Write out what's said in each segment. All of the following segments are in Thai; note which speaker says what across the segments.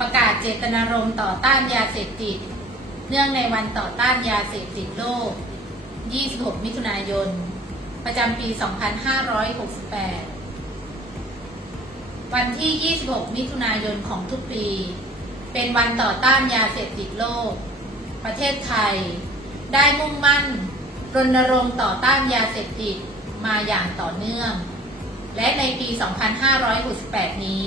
Speaker 1: ประกาศเจตนารมณ์ต่อต้านยาเสพติด เนื่องในวันต่อต้านยาเสพติดโลก 26 มิถุนายน ประจำปี 2568 วันที่ 26 มิถุนายนของทุกปี เป็นวันต่อต้านยาเสพติดโลก ประเทศไทย ได้มุ่งมั่นรณรงค์ต่อต้านยาเสพติดมาอย่างต่อเนื่อง และในปี 2568 นี้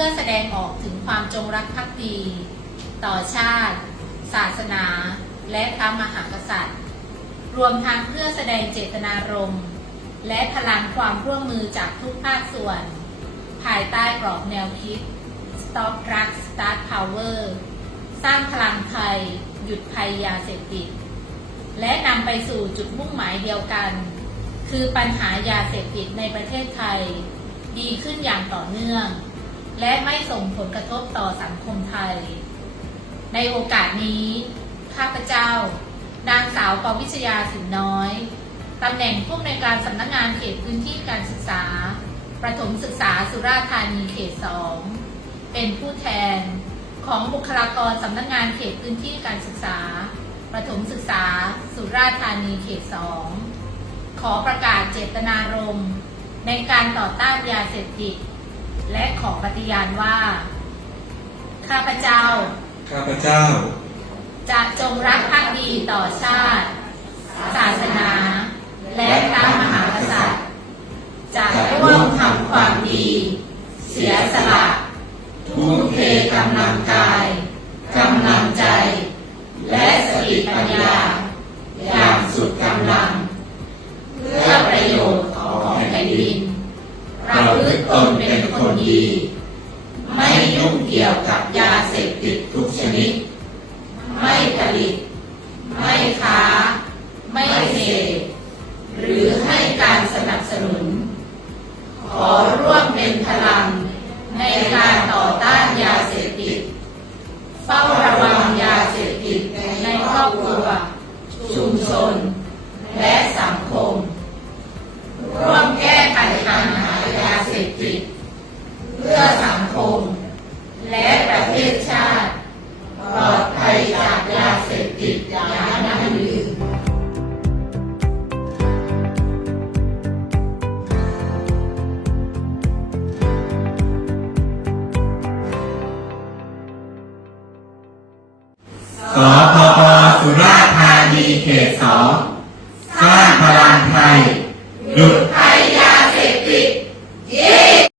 Speaker 1: พื่อแสดงออกถึงความจงรักภักดี ต่อชาติ ศาสนา และพระมหากษัตริย์ รวมทั้งเพื่อแสดงเจตนารมณ์และพลังความร่วมมือจากทุกภาคส่วน ภายใต้กรอบแนวคิด Stop Drugs Start Power สร้างพลังไทย หยุดภัยยาเสพติด และนำไปสู่จุดมุ่งหมายเดียวกัน คือปัญหายาเสพติดในประเทศไทย ดีขึ้นอย่างต่อเนื่อง และไม่ส่งผลกระทบต่อสังคมไทย ในโอกาสนี้ ข้าพเจ้า นางสาวปวิชยาสินน้อย ตำแหน่งผู้อำนวยการสำนักงานเขตพื้นที่การศึกษา ประถมศึกษาสุราษฎร์ธานีเขตสองเป็นผู้แทนของบุคลากรสำนักงานเขตพื้นที่การศึกษา ประถมศึกษา สุราษฎร์ธานีเขตสองขอประกาศเจตนารมณ์ในการต่อต้านยาเสพติด และขอปฏิญาณว่า ข้าพเจ้า
Speaker 2: ข้าพเจ้า
Speaker 1: จะจงรักภักดีต่อชาติ ศาสนา และพระมหากษัตริย์ จะร่วมทำความดี เสียสละทุ่มเทกำลังกาย กำลังใจ และสติปัญญา อย่างสุดกำลัง เพื่อประโยชน์ของแผ่นดิน ประพฤติตนเป็นคนดี ไม่ยุ่งเกี่ยวกับยาเสพติดทุก สพปสุรา
Speaker 2: ษฎร์ธานีเขตสองสร้างพลังไทยหยุด